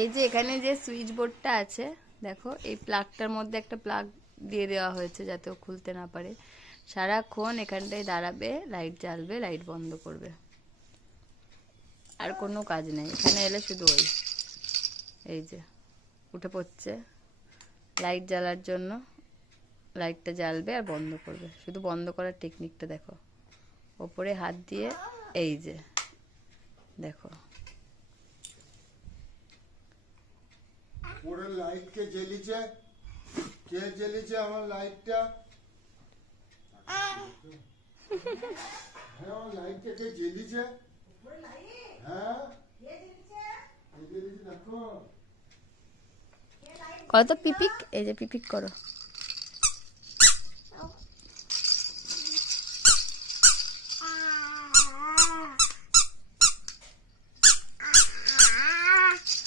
এই যে এখানে যে সুইচ বোর্ডটা আছে দেখো, এই প্লাগটার মধ্যে একটা প্লাগ দিয়ে দেওয়া হয়েছে যাতে ও খুলতে না পারে। সারাক্ষণ এখানটায় দাঁড়াবে, লাইট জ্বালবে, লাইট বন্ধ করবে, আর কোনো কাজ নেই। এখানে এলে শুধু ওই এই যে উঠে পড়ছে লাইট জ্বালার জন্য, লাইটটা জ্বালবে আর বন্ধ করবে। শুধু বন্ধ করার টেকনিকটা দেখো, ওপরে হাত দিয়ে এই যে দেখো। পুরো লাইট কে জ্বলিছে, কে জ্বলিছে আমার লাইটটা? হ্যাঁ আমার লাইটটা কে জ্বলিছে? হ্যাঁ দেখো করো তো পিপিক, এই যে পিপিক করো।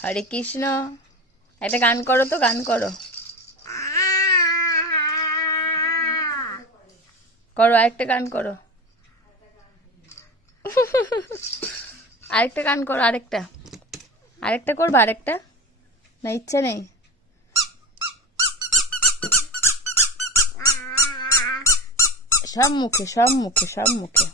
হরে কৃষ্ণ, একটা গান করো তো, গান করো, করো আরেকটা গান করো, আরেকটা গান করো, আরেকটা আরেকটা করবো, আরেকটা না ইচ্ছা নেই? সব মুখে, সব মুখে, সব মুখে।